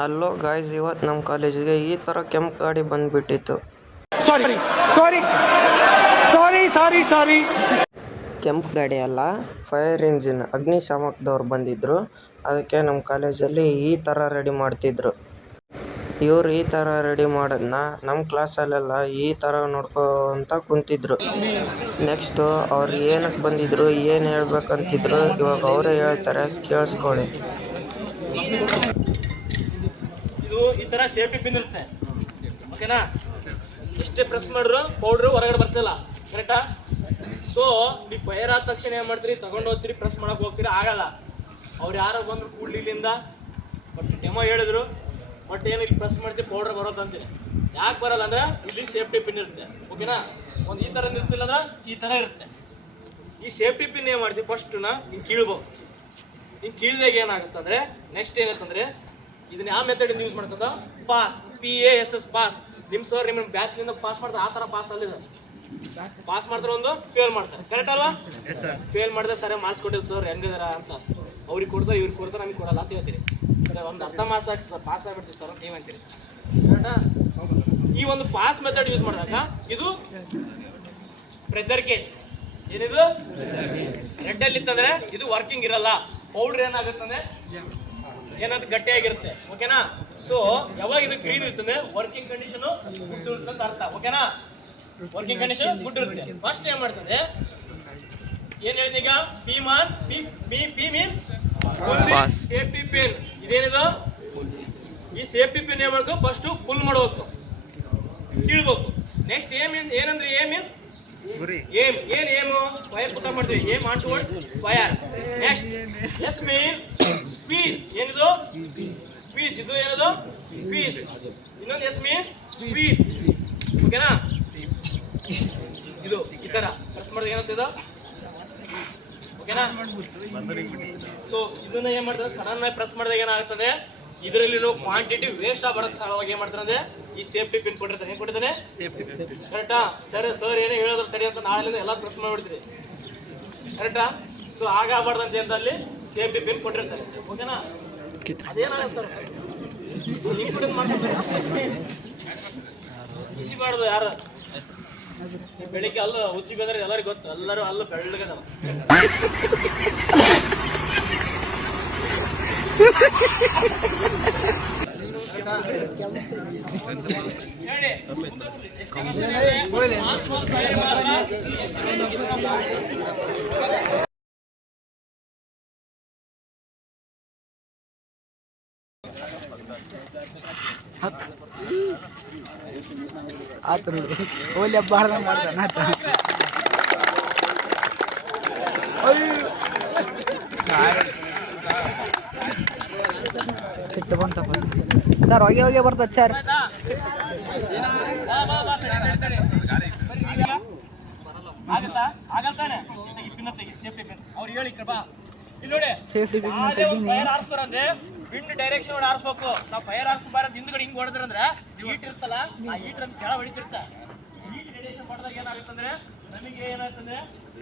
Hello guys, ಇವತ್ತು ನಮ್ಮ ಕಾಲೇಜಿಗೆ ಈ ಥರ ಕೆಂಪು ಗಾಡಿ ಬಂದುಬಿಟ್ಟಿತ್ತು. ಕೆಂಪು ಗಾಡಿ ಅಲ್ಲ, ಫೈರ್ ಇಂಜಿನ್, ಅಗ್ನಿಶಾಮಕದವ್ರು ಬಂದಿದ್ದರು. ಅದಕ್ಕೆ ನಮ್ಮ ಕಾಲೇಜಲ್ಲಿ ಈ ಥರ ರೆಡಿ ಮಾಡ್ತಿದ್ರು. ಇವ್ರು ಈ ಥರ ರೆಡಿ ಮಾಡೋದನ್ನ ನಮ್ಮ ಕ್ಲಾಸಲ್ಲೆಲ್ಲ ಈ ಥರ ನೋಡ್ಕೊಂತ ಕುಂತಿದ್ರು. ನೆಕ್ಸ್ಟು ಅವ್ರು ಏನಕ್ಕೆ ಬಂದಿದ್ರು, ಏನು ಹೇಳ್ಬೇಕಂತಿದ್ರು, ಇವಾಗ ಅವರೇ ಹೇಳ್ತಾರೆ, ಕೇಳಿಸ್ಕೊಳ್ಳಿ. ಇದು ಈ ತರ ಸೇಫ್ಟಿ ಪಿನ್ ಇರುತ್ತೆ, ಓಕೆನಾ? ಎಷ್ಟೇ ಪ್ರೆಸ್ ಮಾಡ್ರು ಪೌಡ್ರು ಹೊರಗಡೆ ಬರ್ತಿಲ್ಲ, ಕರೆಕ್ಟಾ? ಸೊ ನೀವು ಫೈರ್ ಆದ ತಕ್ಷಣ ಏನು ಮಾಡ್ತೀರಿ, ತಗೊಂಡು ಹೋಗ್ತೀರಿ, ಪ್ರೆಸ್ ಮಾಡಕ್ಕೆ ಹೋಗ್ತೀರಿ, ಆಗಲ್ಲ. ಅವ್ರು ಯಾರೋ ಬಂದ್ರು ಕೂಡ್ಲಿಲ್ಲಿಂದ ಬಟ್ ಡೆಮೋ ಹೇಳಿದ್ರು, ಬಟ್ ಏನು ಇಲ್ಲಿ ಪ್ರೆಸ್ ಮಾಡ್ತೀವಿ ಪೌಡ್ರ್ ಬರೋದಂತೀರಿ. ಯಾಕೆ ಬರಲ್ಲ ಅಂದರೆ ಇಲ್ಲಿ ಸೇಫ್ಟಿ ಪಿನ್ ಇರುತ್ತೆ, ಓಕೆನಾ? ಒಂದು ಈ ಥರ ಇರ್ತಿಲ್ಲ ಅಂದ್ರೆ ಈ ಥರ ಇರುತ್ತೆ. ಈ ಸೇಫ್ಟಿ ಪಿನ್ ಏನು ಮಾಡ್ತೀವಿ, ಫಸ್ಟನ್ನ ಹಿಂಗೆ ಕೀಳ್ಬೋದು. ಹಿಂಗೆ ಕೀಳ್ದಾಗ ಏನಾಗುತ್ತೆ ಅಂದರೆ ನೆಕ್ಸ್ಟ್ ಏನಾಯ್ತಂದರೆ ಇದನ್ನ ಯಾವ ಮೆಥಡ್ ಯೂಸ್ ಮಾಡ್ತದ, ಪಾಸ್, PASS ಪಾಸ್. ನಿಮ್ಮ ಸರ್ ನಿಮ್ಮ ಬ್ಯಾಚ್ನಿಂದ ಪಾಸ್ ಮಾಡ್ತಾರೆ, ಆ ಥರ ಪಾಸ್ ಅಲ್ಲಿದೆ. ಪಾಸ್ ಮಾಡ್ತಾರೆ, ಒಂದು ಫೇಲ್ ಮಾಡ್ತಾರೆ, ಕರೆಕ್ಟ್ ಅಲ್ವಾ? ಫೇಲ್ ಮಾಡಿದ್ರೆ ಸರಿ ಮಾರ್ಕ್ಸ್ ಕೊಟ್ಟಿಲ್ಲ ಸರ್, ಹೆಂಗಿದಾರ ಅಂತ ಅವ್ರಿಗೆ ಕೊಡ್ತಾರೆ, ಇವ್ರಿಗೆ ಕೊಡ್ತಾರೆ, ನಮಗೆ ಕೊಡಲ್ಲ ಅಂತ ಹೇಳ್ತೀರಿ. ಸರ್ ಒಂದು ಅರ್ಧ ಮಾರ್ಕ್ಸ್ ಹಾಕ್ಸಿ ಪಾಸ್ ಆಗಿಬಿಡ್ತೀವಿ ಸರ್ ಅಂತ ನೀವಂತೀರಿ, ಕರೆಕ್ಟಾ? ಈ ಒಂದು ಪಾಸ್ ಮೆಥಡ್ ಯೂಸ್ ಮಾಡಿದಾಗ ಇದು ಪ್ರೆಷರ್ ಗೇಜ್, ಏನಿದು ರೆಡ್ಡಲ್ಲಿ ಇತ್ತಂದ್ರೆ ಇದು ವರ್ಕಿಂಗ್ ಇರಲ್ಲ. ಪೌಡ್ರ್ ಏನಾಗುತ್ತಂದ್ರೆ ಏನಾದ್ರು ಗಟ್ಟಿಯಾಗಿರುತ್ತೆ, ಓಕೆನಾ? ಸೊ ಯಾವಾಗ ಇದು ಗ್ರೀನ್ ಇರ್ತದೆ ವರ್ಕಿಂಗ್ ಕಂಡೀಷನ್ ಗುಡ್ ಇರುತ್ತೆ ಅಂತ ಅರ್ಥ, ಓಕೆನಾ? ವರ್ಕಿಂಗ್ ಕಂಡೀಷನ್ ಗುಡ್ ಇರುತ್ತೆ. ಫಸ್ಟ್ ಏನ್ ಮಾಡ್ತದೆ, ಏನ್ ಹೇಳಿದ ಈಗ, ಪಿ ಮೀನ್ಸ್ ಸೇಫ್ಟಿ ಪಿನ್. ಇದೇನಿದು, ಈ ಸೇಫ್ಟಿ ಪಿನ್ ಏನ್ ಮಾಡ್ಬೇಕು, ಫಸ್ಟ್ ಫುಲ್ ಮಾಡ್ಬೇಕು, ಕೀಳ್ಬೇಕು. ನೆಕ್ಸ್ಟ್ ಏನಂದ್ರೆ ಎ ಮೀನ್ಸ್ ಏಮ್. ಏನ್ ಏಮು, ಫೈರ್ ಪುಟ ಮಾಡ್ತೀವಿ, aim on towards fire. Next S means speech. ಏನಿದು ಸ್ಪೀಚ್, ಇದು ಏನದು ಸ್ಪೀಚ್. ಇನ್ನೊಂದು ಎಸ್ ಮೀನ್ಸ್ ಸ್ಪೀಚ್, ಓಕೆನಾ? ಇದು ಈ ತರ ಪ್ರೆಸ್ ಮಾಡಿದಾಗ ಏನಾಗ್ತದ, ಓಕೆನಾ? ಸೊ ಇದನ್ನ ಏನ್ ಮಾಡ್ತಾರೆ, ಸಡನ್ ಆಗಿ ಪ್ರೆಸ್ ಮಾಡಿದಾಗ ಏನಾಗ್ತದೆ, ಇದರಲ್ಲಿರೋ ಕ್ವಾಂಟಿಟಿ ವೇಸ್ಟ್ ಬರುತ್ತೆ. ಅವಾಗ ಏನ್ ಮಾಡ್ತಾರೆ ಅಂದ್ರೆ ಈ ಸೇಫ್ಟಿ ಪಿನ್ ಕೊಟ್ಟಿರ್ತಾರೆ. ಏನ್ ಕೊಟ್ಟಿದ್ದಾನೆ, ಸೇಫ್ಟಿ, ಕರೆಕ್ಟಾ? ಸರ್ ಏನೇ ಹೇಳಿದ್ರು ತಡಿ ಅಂತ ನಾಳೆಯಿಂದ ಎಲ್ಲ ಪ್ರೆಸ್ ಮಾಡಿಬಿಡ್ತೀರಿ, ಕರೆಕ್ಟಾ? ಸೊ ಆಗಬಾರ್ದಂತ ಅಂತ ಅಲ್ಲಿ ಸೇಫ್ಟಿ ಪಿನ್ ಕೊಟ್ಟಿರ್ತಾರೆ, ಓಕೆನಾ? ಅದೇನಾಗುತ್ತೆ ಸರ್, ಇಂಪಾರ್ಟೆಂಟ್ ಮಾಡ್ತಾರೆ, ಬಿಸಿಬಾರ್ದು ಯಾರು. ಬೆಳಿಗ್ಗೆ ಅಲ್ಲ ಹುಚ್ಚಿ ಬಂದ್ರೆ ಎಲ್ಲರಿಗೂ ಗೊತ್ತು, ಎಲ್ಲರೂ ಅಲ್ಲ ಬೆಳ್ಳಗದ ಆತ ನೋಡಿ ಓಲಿ ಹಬ್ಬ ಮಾಡ್ತಾನ ಸಿಟ್ಟು ಬಂತಪ್ಪ ಸರ್, ಹೊಗೆ ಬರ್ತದೆ ಸರ್. ಆಗಲ್ತಾನೆ ಸೇಫ್ಟಿ ಪಿನ್ ಅವ್ರು ಹೇಳಿ ಬಾ. ಇಲ್ಲಿ ನೋಡಿ, ಸೇಫ್ಟಿ ಫೈರ್ ಆರಿಸ್ಬಾರಂದ್ರೆ ವಿಂಡ್ ಡೈರೆಕ್ಷನ್ ಒಳಗೆ ಆರಿಸ್ಬೇಕು. ನಾವು ಫೈರ್ ಆರಿಸ್ಬಾರ್ದು ಹಿಂದ್ಗಡೆ ಹಿಂಗ್ ಹೊಡೆದ್ರಂದ್ರೆ ಹೀಟ್ ಇರ್ತಲ್ಲ, ಆ ಹೀಟ್ ನಮ್ಗೆ ಕೆಳ ಹೊಡಿತಿರ್ತ. ಹೀಟ್ ರೇಡಿಯೇಷನ್ ಮಾಡಿದಾಗ ಏನಾಗುತ್ತಂದ್ರೆ ನಮಗೆ ಏನಾಗ್ತದೆ,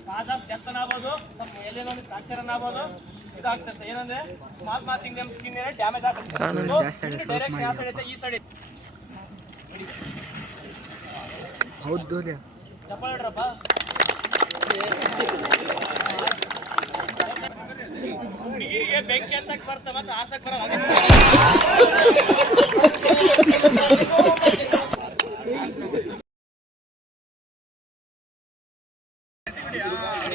ಕಾಸ್ ಆಫ್ ಡೆತ್ ಆಗ್ಬೋದು, ಸ್ವಲ್ಪ ಎಲ್ಲೇನೋ ಫ್ರಾಕ್ಚರ್ ಆಗ್ಬೋದು, ಇದಾಗ್ತದೆ. ಏನಂದ್ರೆ ಸ್ಮಾಲ್ ಮಾರ್ಕಿಂಗ್ ನಮ್ ಸ್ಕಿನ್ ಡ್ಯಾಮೇಜ್ ಆಗುತ್ತೆ. ಡೈರೆಕ್ಷನ್ ಯಾವ ಸೈಡ್ ಐತೆ, ಈ ಸೈಡ್ ಐತೆ. ಹೌದು ಚಪ್ಪಾಳೆ ಇಡ್ರಪ್ಪ. ಹುಡುಗಿರಿಗೆ ಬೆಂಕಿ ಹಚ್ಚಕ್ ಬರ್ತ ಮತ್ತೆ ಆಸಕ್ ಬರಲ್ಲ.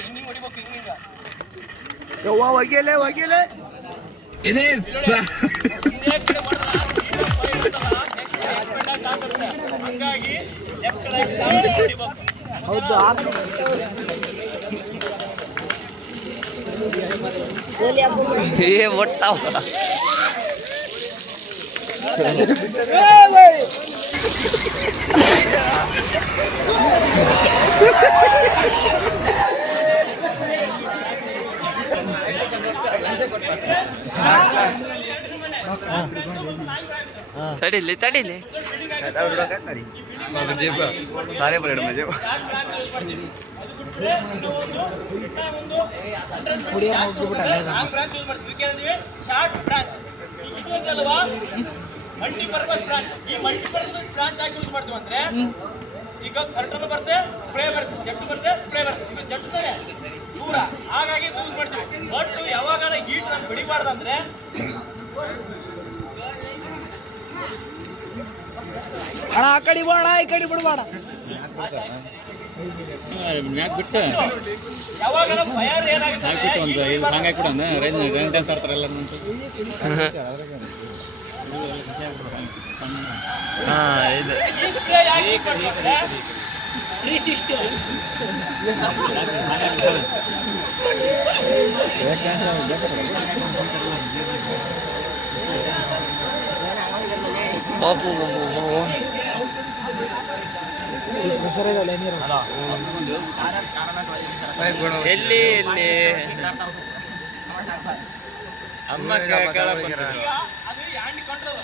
ಹಿಂಗ್ ಹೊಡಿಬೇಕು, ಹಿಂಗ ಯವ್ವ ಒಗೆಲೆ ಹಂಗಾಗಿ ಲೆಫ್ಟ್ ರೈಟ್ ಹೊಡಿಬೇಕು. ಹೌದು ಒಟ್ಟಾವ ತಡಿಲಿ ಸಾರೇ ಬರಡ ಮಜೆ ಶಾರ್ಟ್ ಬ್ರಾಂಚ್ ಮಲ್ಟಿಪರ್ಪಸ್ ಬ್ರಾಂಚ್. ಈ ಮಲ್ಟಿಪರ್ಪಸ್ ಬ್ರಾಂಚ್ ಯಾಕೆ ಯೂಸ್ ಮಾಡ್ತೀವಿ ಅಂದ್ರೆ, ಈಗ ಕರ್ಟನ್ ಬರುತ್ತೆ, ಸ್ಪ್ರೇ ಬರುತ್ತೆ, ಜಟ್ಟು ಬರುತ್ತೆ, ಸ್ಪ್ರೇ ಬರುತ್ತೆ. ಈಗ ಜಟ್ಟು ತಾನೆ ದೂರ, ಹಾಗಾಗಿ ಯೂಸ್ ಮಾಡ್ತೀವಿ. ಬಟ್ ಯಾವಾಗ ಹೀಟ್ ನಾನು ಬಿಡಿಬಾರ್ದಂದ್ರೆ ಅಣ್ಣ ಆ ಕಡೆ ಬೇಡ ಈ ಕಡೆ ಬಿಡಬೇಡ. ಮ್ಯಾಕ್ ಬಿಟ್ಟು ಯಾವಾಗ ಫೈರ್ ಏನಾಗುತ್ತೆ ಒಂದು ಇದು ಸಾಂಗ್ ಹಾಕ್ಬಿಡೋಣ ರೈನ್ ಡ್ಯಾನ್ಸ್ ಆಡ್ತಾರೆ ಎಲ್ಲ ಇದು ಈ ಸ್ಪ್ರೇ ಯಾಕೆ use ಮಾಡ್ತೀವಿ ಅಂದ್ರೆ 360 ಎಲ್ಲಿ ಇಲ್ಲಿ ಅಮ್ಮ ಅದು ಹ್ಯಾಂಡ್ ಕಂಟ್ರೋಲ್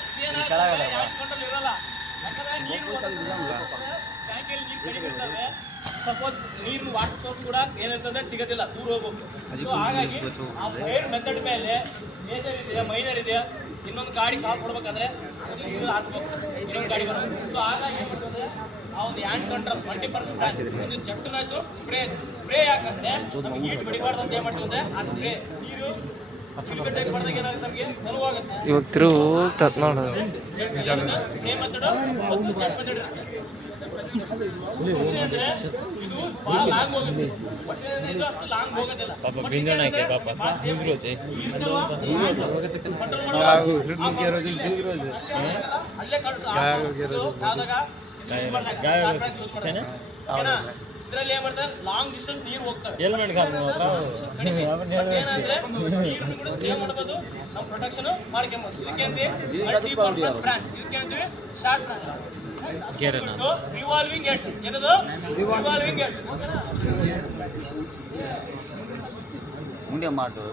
ಕಂಟ್ರೋಲ್ ಇರಲ್ಲ. ಯಾಕಂದ್ರೆ ನೀರು ಟ್ಯಾಂಕಲ್ಲಿ ನೀರು ಕಡಿಮೆ ಇರ್ತವೆ. ಸಪೋಸ್ ನೀರು ವಾಟರ್ ಸೋರ್ಸ್ ಕೂಡ ಏನಂತಂದ್ರೆ ಸಿಗೋದಿಲ್ಲ, ದೂರ ಹೋಗ್ಬೇಕು. ಸೊ ಹಾಗಾಗಿ ಆ ಫೈರ್ ಮೆಥಡ್ ಮೇಲೆ ಮೇಜರ್ ಇದೆಯಾ ಮೈನರ್ ಇದೆಯಾ, ಇನ್ನೊಂದು ಗಾಡಿ ಕಾಲ್ ಕೊಡ್ಬೇಕಂದ್ರೆ ನೀರು ಹಾಕ್ಬೇಕು, ಇನ್ನೊಂದು ಗಾಡಿ ಬರಬೇಕು. ಸೊ ಹಾಗಾಗಿ ಏನು ಮಾಡ್ತಂದ್ರೆ ಆ ಒಂದು ಹ್ಯಾಂಡ್ ಕಂಟ್ರೋಲ್ ಮಲ್ಟಿಪರ್ಪಸ್ ಬ್ರಾಂಚ್ ಒಂದು ಜಟ್ಟನಾಯ್ತು ಸ್ಪ್ರೇ. ಸ್ಪ್ರೇ ಯಾಕಂದ್ರೆ ನಮ್ಗೆ ಹೀಟ್ ಬಿಡಿಬಾರ್ದು ಅಂತ ಏನು ಮಾಡ್ತಂದ್ರೆ ಆ ಸ್ಪ್ರೇ ನೀರು ಚಿಲ್ಕಟ್ಟೆ ಮಾಡಿದಾಗ ಏನಾಗುತ್ತೆ, ನಮಗೆ ಅನುವಾಗುತ್ತೆ. ಇವಾಗ ತಿರುವು ಹೋಗ್ತತ್ ನೋಡು. ಸ್ಪ್ರೇ ಮೆಥಡ್ ಮತ್ತು ಜಟ್ ಮೆಥಡ್ ಇರುತ್ತೆ. ಅಂದ್ರೆ ಇದು ಭಾಳ ಲಾಂಗ್ ಹೋಗುತ್ತೆ, ಬಟ್ ಇದು ಅಷ್ಟು ಲಾಂಗ್ ಹೋಗೋದಿಲ್ಲ. ಅಲ್ಲೇ ಇದರಲ್ಲಿ ಏನ್ ಮಾಡ್ತಾರೆ, ಲಾಂಗ್ ಡಿಸ್ಟೆನ್ಸ್ ನೀರು ಹೋಗ್ತವೆ. ಕಡಿಮೆ. But ಏನಂದ್ರೆ ನೀರನ್ನು ಕೂಡ ಸೇವ್ ಮಾಡ್ಬೋದು, ನಮ್ಮ ಪ್ರೊಟೆಕ್ಷನ್ ಮಾಡ್ಕೊಂಬೋದು. ಇದಕ್ಕೆ ಅಂತೀವಿ ಮಲ್ಟಿಪರ್ಪಸ್ ಬ್ರಾಂಚ್, ಇದಕ್ಕೆ ಅಂತೀವಿ ಶಾರ್ಟ್ ಬ್ರಾಂಚ್. ರಿವಾಲ್ವಿಂಗ್ ಹೆಡ್, ಏನದು ರಿವಾಲ್ವಿಂಗ್ ಹೆಡ್. ಮುಂದೆ ಮಾಡು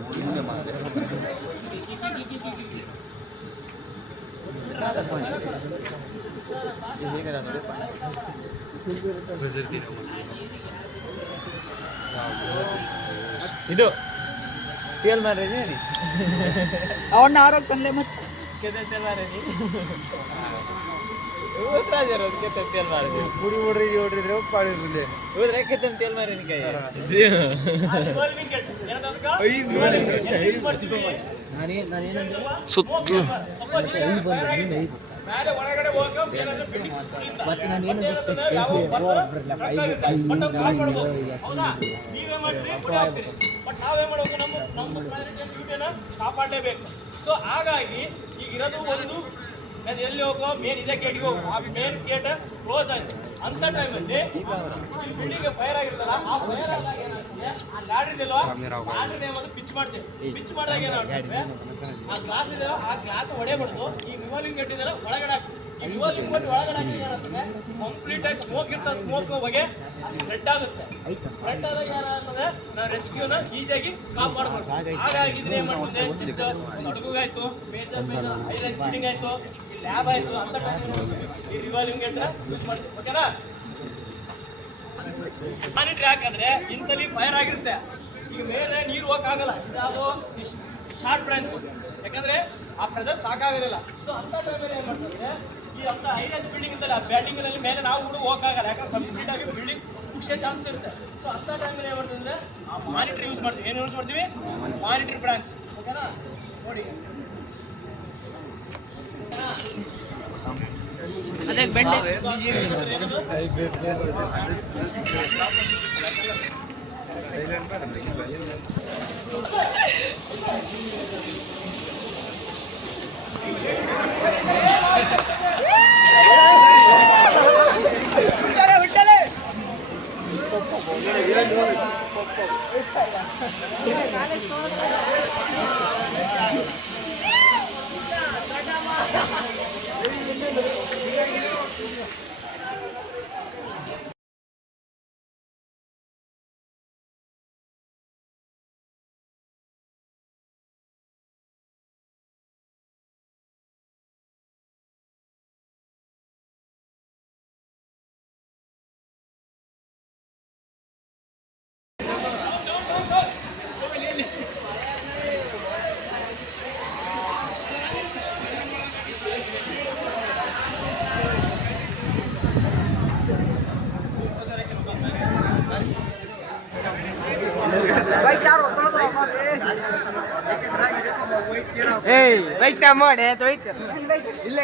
ಇದು ತೇಲ್ ಮಾರೇನಿ ಅವನ್ನ ಆರೋಗ್ಯ ತಂದೆ ಮತ್ತೆ ತೇಲ್ ಮಾರೇನಿ ತೇಲ್ ಮಾರೇನಿ ಪುಡಿ ಹೊಡ್ರಿ ಹೊಡ್ರಿದ್ರೆ ಪಾಡಿರ್ಲಿ ಹೋದ್ರೆ ತೇಲ್ ಮಾರೇನಿ ಕೈ ರಿವಾಲ್ವಿಂಗ್ ಹೆಡ್ ಸುತ್ತಲೂ ಮೇಲೆ ಒಳಗಡೆ ಹೋಗೋ ಮೇಲೆಲ್ಲ ಬಿಲ್ಡಿಂಗ್ ನೀವೇ ಮಾಡ್ತೀರಿ. ಬಟ್ ನಾವೇ ಮಾಡಬೇಕು, ನಮ್ಮ ಡ್ಯೂಟಿಯನ್ನು ಕಾಪಾಡಲೇಬೇಕು. ಸೊ ಹಾಗಾಗಿ ಈಗ ಇರೋದು ಒಂದು ಎಲ್ಲಿ ಹೋಗೋ ಮೇನ್ ಇದೇ ಗೇಟ್ಗೆ ಹೋಗೋ, ಆ ಮೇನ್ ಗೇಟ್ ಕ್ಲೋಸ್ ಆಗಿದೆ. ಅಂತ ಟೈಮಲ್ಲಿ ಇಲ್ಲಿ ಬಿಲ್ಡಿಂಗ್ ಫೈರ್ ಆಗಿರ್ತಲ್ಲ, ಆ ಫೈರ್ ಆದಾಗ ಏನಾಗುತ್ತೆ, ಆ ಲ್ಯಾಡ್ರ್ ಇದೆಯಲ್ಲ, ಲ್ಯಾಡ್ರ್ ನೇಮದು ಪಿಚ್ ಮಾಡ್ತೀವಿ. ಪಿಚ್ ಮಾಡಿದಾಗ ಏನಾಗುತ್ತೆ, ಆ ಗ್ಲಾಸ್ ಇದೆಯಲ್ಲ, ಆ ಗ್ಲಾಸ್ ಹೊಡೆಯಬಾರ್ದು. ಈ ರಿವಾಲ್ವಿಂಗ್ ಗೇಟ್ ಇದೆಯಲ್ಲ ಒಳಗಡೆ ಹಾಕ್ತೀವಿ. ಈ ರಿವಾಲ್ವಿಂಗ್ ಗೇಟ್ ಒಳಗಡೆ ಹಾಕಿ ಏನಾಗ್ತದೆ, ಕಂಪ್ಲೀಟ್ ಆಗಿ ಸ್ಮೋಕ್ ಇರ್ತದೆ, ಸ್ಮೋಕ್ ಬಗ್ಗೆ ಸ್ಪ್ರೆಡ್ ಆಗುತ್ತೆ. ಸ್ಪ್ರೆಡ್ ಆದಾಗ ಏನಾಗ್ತದೆ, ನಾವು ರೆಸ್ಕ್ಯೂನ ಈಸಿಯಾಗಿ ಕಾಪಾಡ್ಬೋದು. ಹಾಗಾಗಿ ಇದನ್ನೇ ಮಾಡ್ತದೆ, ಚಿಕ್ಕ ಅಡುಗಾಯ್ತು, ಮೇಜರ್ ಹೈರೈಸ್ ಬಿಲ್ಡಿಂಗ್ ಆಯ್ತು, ಈ ಲ್ಯಾಬ್ ಆಯ್ತು, ಅಂತ ಈ ರಿವಾಲ್ವಿಂಗ್ ಗೇಟ್ ಯೂಸ್ ಮಾಡ್ತೀವಿ. ಓಕೆನಾ? ಮಾನಿಟರ್ ಯಾಕಂದ್ರೆ ಇಂತಲ್ಲಿ ಫೈರ್ ಆಗಿರುತ್ತೆ, ಈಗ ಮೇಲೆ ನೀರು ಹೋಗಕ್ಕಾಗಲ್ಲ. ಇದಾವುದು ಶಾರ್ಟ್ ಬ್ರಾಂಚ್, ಯಾಕಂದ್ರೆ ಆ ಪ್ರೆಸರ್ ಸಾಕಾಗೋದಿಲ್ಲ. ಸೊ ಅಂತ ಟೈಮಲ್ಲಿ ಏನು ಮಾಡ್ತಾರೆ, ಈ ಅಂತ ಹೈರೈಸ್ ಬಿಲ್ಡಿಂಗ್ ಇರ್ತಲ್ಲ, ಆ ಬಿಲ್ಡಿಂಗ್ನಲ್ಲಿ ಮೇಲೆ ನಾವು ಕೂಡ ಹೋಗಕ್ಕಾಗಲ್ಲ, ಯಾಕಂದ್ರೆ ಕಂಪ್ಲೀಟ್ ಆಗಿ ಬಿಲ್ಡಿಂಗ್ ಕುಸಿಯೋ ಚಾನ್ಸ್ ಇರುತ್ತೆ. ಸೊ ಅಂತ ಟೈಮಲ್ಲಿ ಏನು ಮಾಡ್ತೀವಿ ಅಂದರೆ ಆ ಮಾನಿಟರ್ ಯೂಸ್ ಮಾಡ್ತೀವಿ. ಏನು ಯೂಸ್ ಮಾಡ್ತೀವಿ? Monitor branch. ಓಕೆನಾ? ನೋಡಿ ಅದಕ್ಕೆ ಬೆಂಡೆ ಏಯ್ ವೈಟ್ ಮಾಡಿ ವೈಟ್ ಇಲ್ಲ